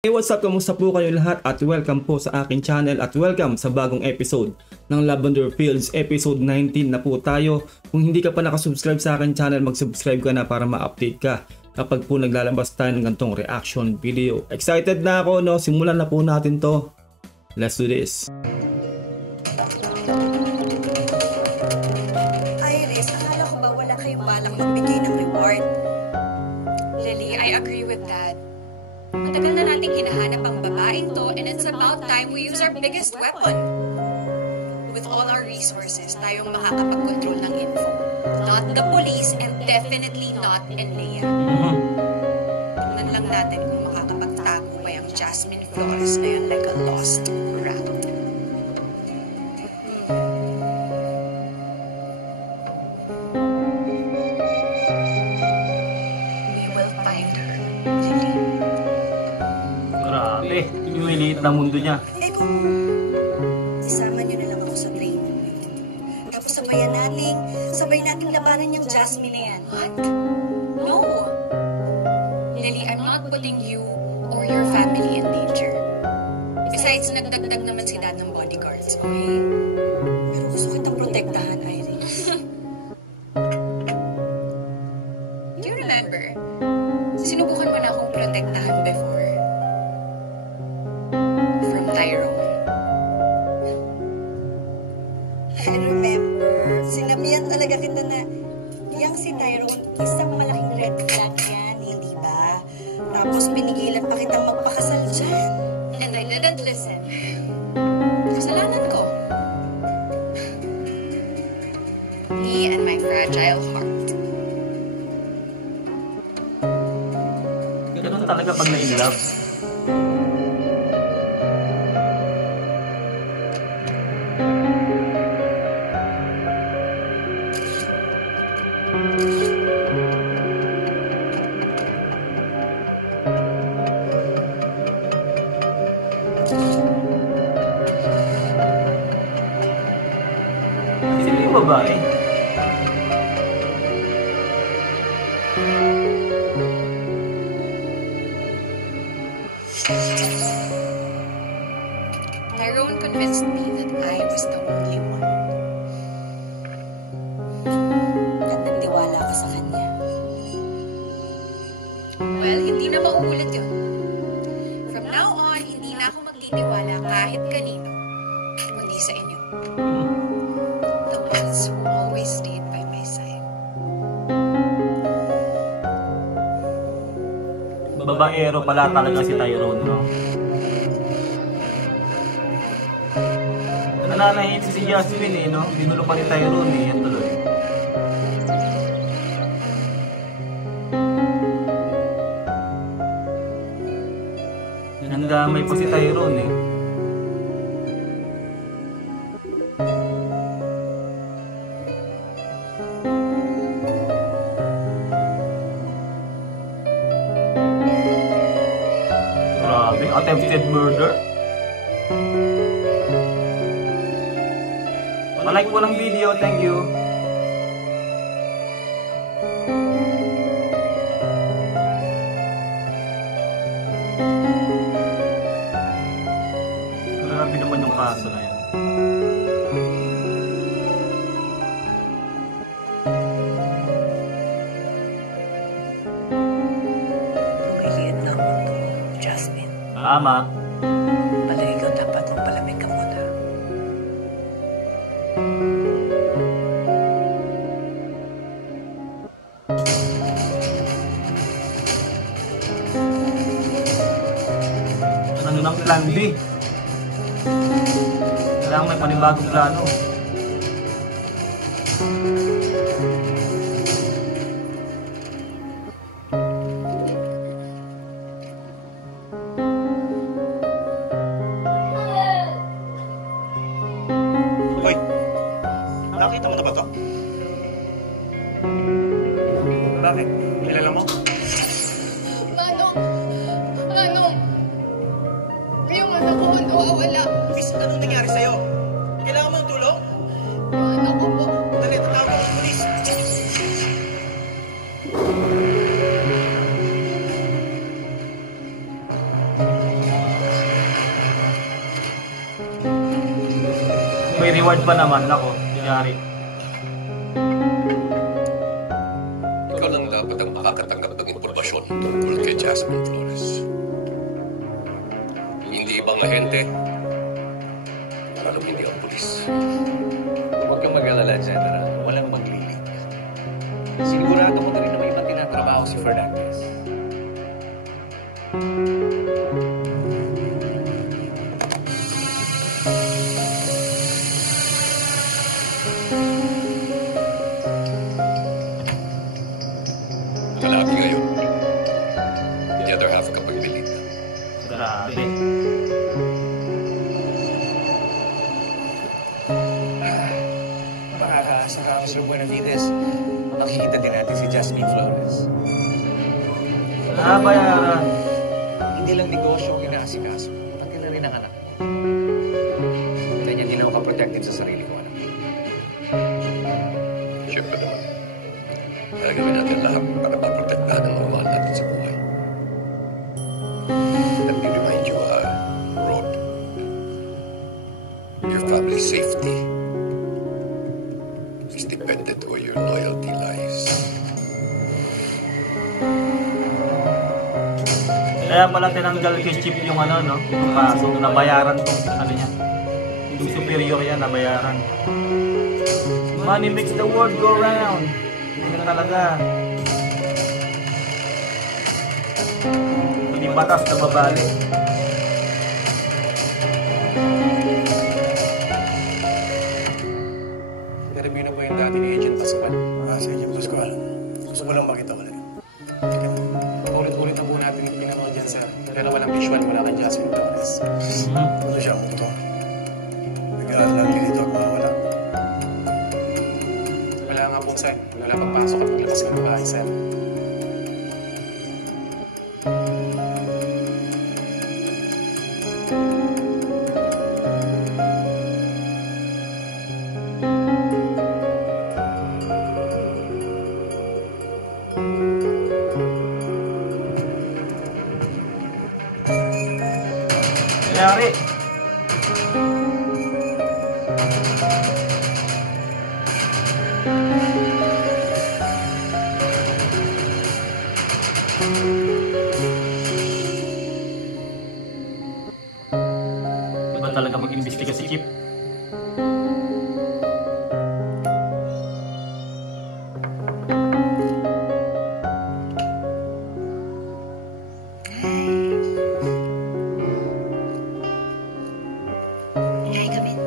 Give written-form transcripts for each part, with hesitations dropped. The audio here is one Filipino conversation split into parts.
Hey, what's up? Kamusta po kayo lahat at welcome po sa aking channel at welcome sa bagong episode ng Lavender Fields. Episode 19 na po tayo. Kung hindi ka pa nakasubscribe sa aking channel, mag-subscribe ka na para ma-update ka kapag po naglalabas tayo ng ganitong reaction video. Excited na ako, no? Simulan na po natin to. Let's do this. Iris, akala ko ba wala kayong balak magbigay ng reward? Lily, I agree with that. Matagal na nating hinahanap ang babaeng to and it's about time we use our biggest weapon. With all our resources, tayong makakapag-control ng info. Not the police and definitely not Enlea. Tingnan lang natin kung makakapagtago ba yung Jasmine Flores na yun like a lost rabbit. We will find her, Lily. Grabe, yung maliit na mundo niya. Eh kung isama niyo na lang ako sa train. Tapos sabay nating labanan yung Jasmine na yan. What? No! Lily, I'm not putting you or your family in danger. Besides, nagdagdag naman si Dad ng bodyguards, okay? Pero gusto kitang protektahan, Iris. Do you remember? Sinubukan mo na akong protektahan before. From Tyrone. I remember, sinabihan talaga kita na yang si Tyrone, isang malaking red flag yan, hindi ba? Tapos pinigilan pa kitang magpakasal dyan. And I didn't listen. Kasalanan ko. Me and my fragile heart. Ganun talaga pag na-inlove. Sino yung babae? Tyrone convinced me that I was the only one. At nagtiwala ka sa kanya. Well, hindi na mauulit yun. From now on, hindi na ako magtitiwala kahit kanino, kundi sa inyo. The ones who always stayed by my side. Babaero pala talaga si Tyrone, no? Nananahit si Jasmine, no? Binulo pa ni Tyrone, eh. Yan tuloy. Nandamay pa si Tyrone, eh. Grabe, attempted murder. Palike po ng video, thank you. Grabe naman yung kaso na yan. Lumiliit na ako to, Jasmine. Tama. Palaligaw dapat magpalamig ka muna. Ano ng plan B? Kailangan may panibagong plano. Hoy, nakita mo na ba to? Bakit? Kilala mo? Manong! Yung anak ko nawawala. Miss, anong nangyari sa'yo? Kailangan mo ng tulong? Yung anak ko po. Dali, tatawag mo sa polis. reward pa naman. Nako, yari. Ikaw lang dapat ang makakatanggap ng impormasyon tungkol kay Jasmine Flores. Hindi ibang ahente, lalong hindi ang pulis. Huwag kang mag-alala, General. Walang maglilig. Sigurado ko na rin na may ibang tinatrabaho si Fernandez. Malaki ngayon. The other half kapag bilid. Grabe. Makakaasa ka, Mr. Buenavides. Makikita din natin si Jasmine Flores. Bayaran. Hindi lang negosyo ang inaasikaso, pati na rin ang anak. Kaya niya hindi na makaprotective sa sarili ko, anak. Siyempre naman. Gagawin natin lahat para maprotektahan ang mga mahal natin sa buhay. Let me remind you, Rod, your family's safety is dependent where your loyalty lies. Kaya pala tinanggal kay Chip yung ano, no? Yung kaso, nabayaran tong ano niya. Yung superior yan, nabayaran. Money makes the world go round. Yun talaga. Hindi batas na babali. Nireview na ba yung dati ni Agent Pascual? Sa Agent Pascual. Gusto ko lang makita ko na rin. Ulit-ulit na po natin yung pinanood dyan, sir. Pero walang visual mula kay Jasmine Flores. Ano siya ang muto? Nag-aaral lang dito at wala. Wala nga po, sir. Wala pagpasok at maglabas ng bahay, sir. Yari. Diba talaga mag-imbestiga si Chip? Hi, come in.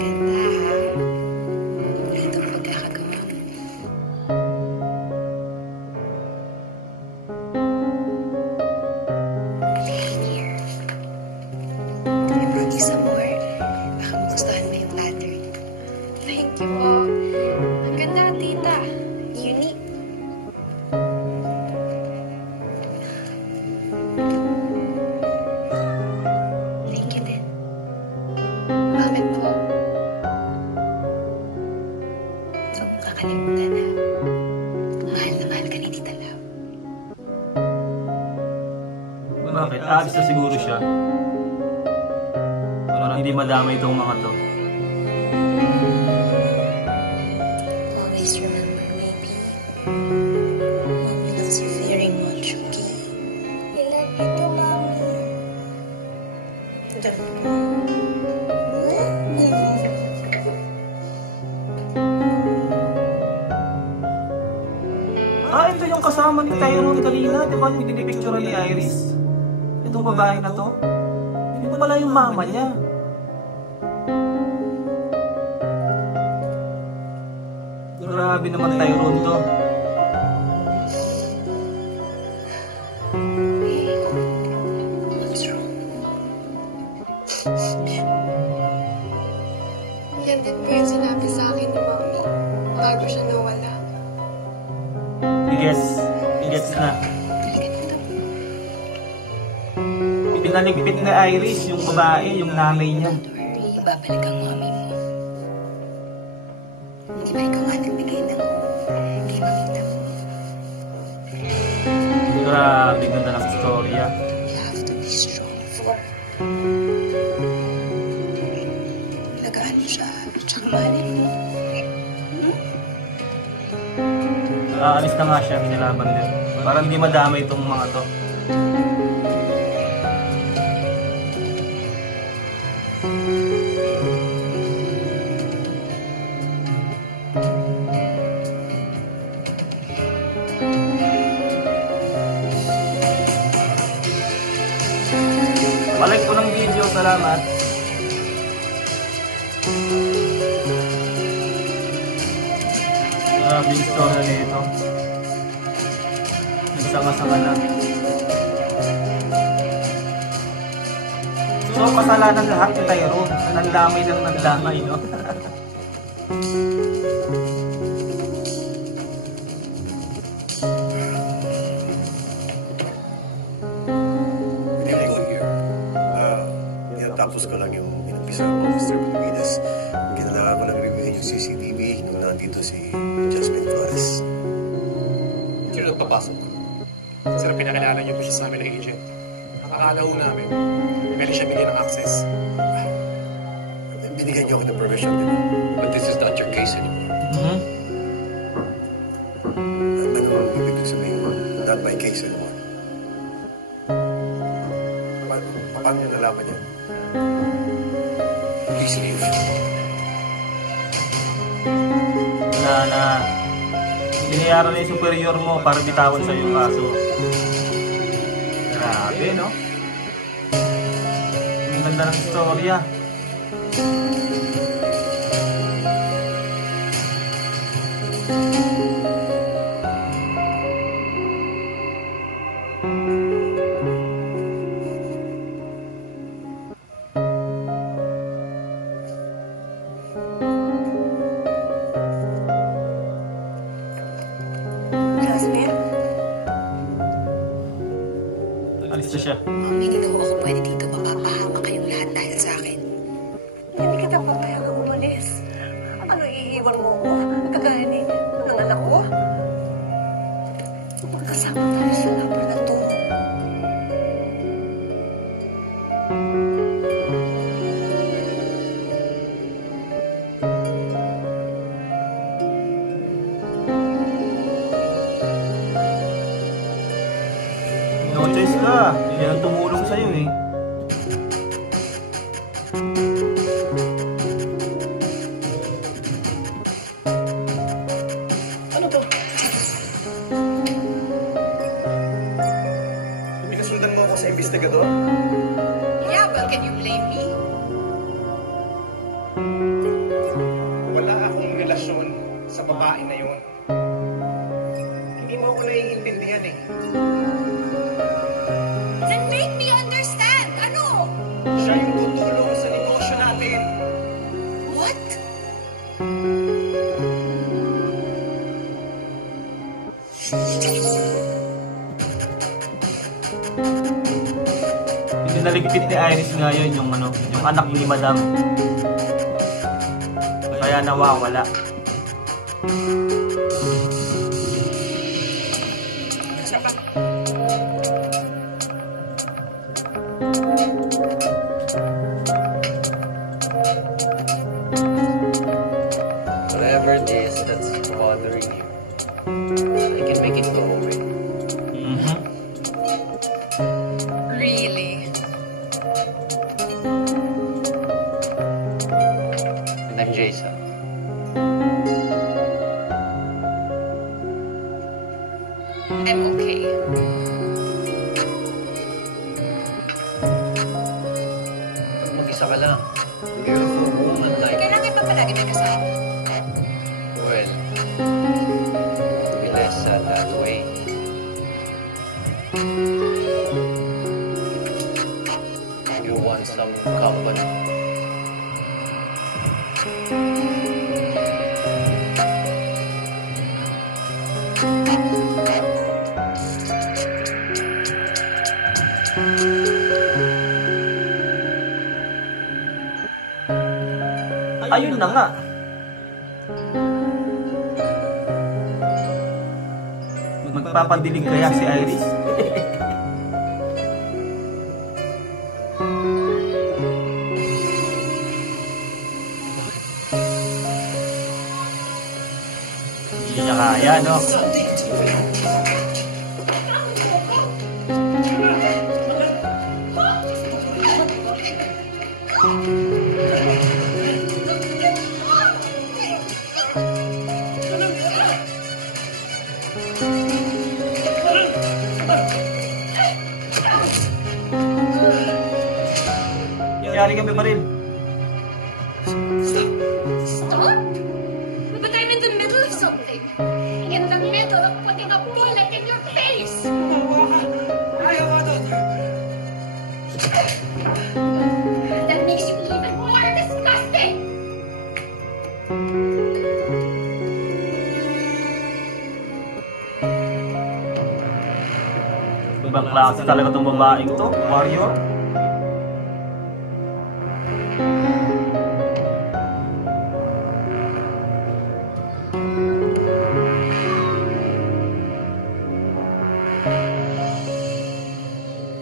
Ganda, ha? Ito ang pagkakagawa mo. Here. I brought you some more. Baka magustuhan mo yung pattern. Thank you po. Ang ganda, tita. Unique. Thank you din. Bakit po? Huwag mo kakalimutan na mahal ka ni Tita Lau. Bakit? Aalis na siguro siya. Para hindi madamay itong mga to. Always remember, baby. Mommy loves you very much, okay? I love you too, Mommy. Ito yung kasama ni Tyrone kanina. Di ba yung dinipicture ni Iris? Itong babae na to. Hindi pala yung mama niya. Grabe naman Tyrone to. What's wrong? Yan din po yung sinabi sa akin ni Mami bago siya nawala. Gets na. Pinaligpit ni Iris yung babae, yung nanay niya. Don't worry, babalik ang Mommy mo. Di ba ikaw nga nagbigay ng kay Mami Grabe, ganda ng istorya. You have to be strong for. Lagaan mo siya. Tsaka mahalin mo. Aalis na nga siya, nilaban din. Parang hindi madamay itong mga to. Palike ko ng video, salamat. Grabe yung story nito. Nagsanga-sanga na. So, kasalanan lahat ni Tyrone. Nandamay lang nandamay, no? Hindi ko here. Tinatapos ko lang yung inampisa ng Officer Pilipinas. Ginalaga ko lang review yung CCTV nung nandito si Jasmine Flores. Sino nagpapasok? Sino pinakilala niyo po siya sa amin ng agent? Akala ho namin, pwede siya bigyan ng access. Binigyan niyo ako ng permission, di ba? But this is not your case anymore. Ano ibig sabihin? Not my case anymore. Paano niyo nalaman yan? Please leave. Na binayaran na yung superior mo para bitawan sa yung kaso. Grabe, no? Ang ganda ng istorya. Jasmine, Alis na siya. hindi na ako pwede dito. Mapapahama kayong lahat dahil sa akin. Hindi kita papayagang umalis. Ano, iiwan mo ko? Kagaya ni ng anak ko? Magkasama tayo sa laban na to. No choice ka. Yan ang tumulong sa'yo eh. Ano to? Pinakasundan mo ako sa investigador? Yeah, well, can you blame me? Wala akong relasyon sa babae na yun. Hindi mo ako naiintindihan eh. Then make me understand! Ano? Siya yung tutulong sa negosyo natin. What? Yung naligpit ni Iris ngayon yung ano, yung anak ni Madam. Kaya nawawala. Whatever it is that's bothering you, I can make it go away. Really? And I'm Jason. I'm okay. Mag-isa ka lang. Beautiful woman like Kailangan ba palagi may kasama? well, be less sad that way. You want some company? Ayun na nga. Magpapadilig kaya si Iris? Yan, no? Yari kami pa rin. Stop? But I'm in the middle of something. In the middle of putting a bullet in your face. That makes you even more disgusting. Ibang klase talaga itong babaeng to, warrior.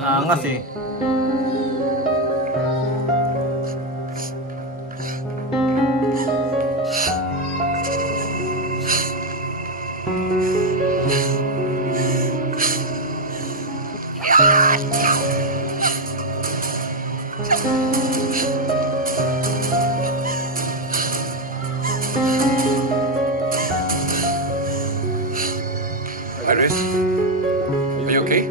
Angas eh. Iris, are you okay?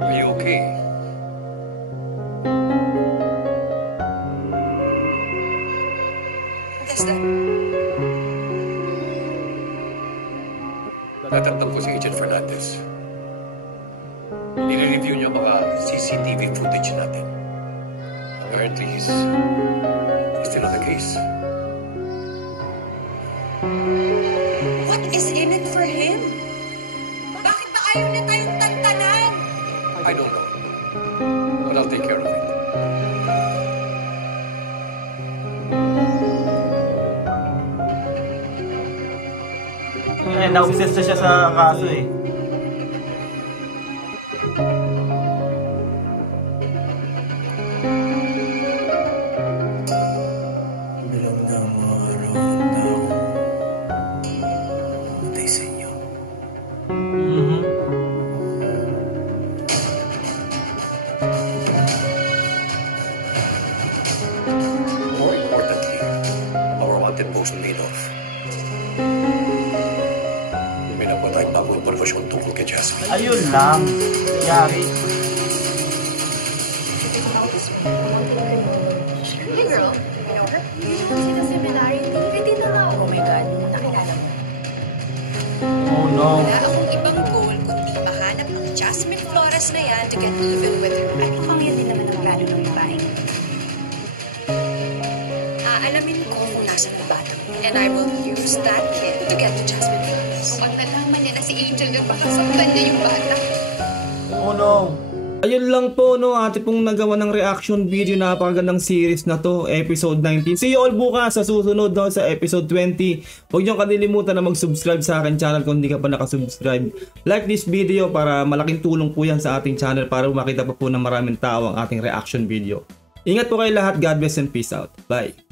Are you okay? What's that? Natatanggap ko si Agent Fernandez. Nire-review niya mga CCTV footage natin. Apparently, he's still on the case. What is in it for him? Bakit ba ayaw niya tayong tantanan? I don't know. But I'll take care of it. Na-obsess na siya sa kaso eh. Bilang na ang mga araw na ako matay sa inyo. More importantly, our wanted post laid off. May nakuha tayong bagong impormasyon tungkol kay Jasmine. Ayun lang. Yari. Hey girl, you know her? Usually sa similarity, hindi na nga. Oh my God, nakilala mo. Oh no. Wala akong ibang goal kundi mahanap ang Jasmine Flores na yan to get even with her. Ay, mukhang yan din naman ang plano ng babae. Aalamin ko kung nasan na bata. And I will use that kid to get to Jasmine Flores. Kung nalaman niya na si Angel yun, baka saktan niya yung bata. Oh no. Ayun lang po no, ate pong nagawa ng reaction video, napakagandang series na to, episode 19. See you all bukas sa susunod no, sa episode 20. Huwag niyong kalilimutan na mag-subscribe sa akin channel kung hindi ka pa nakasubscribe. Like this video para malaking tulong po yan sa ating channel para makita pa po ng maraming tao ang ating reaction video. Ingat po kayo lahat, God bless and peace out. Bye.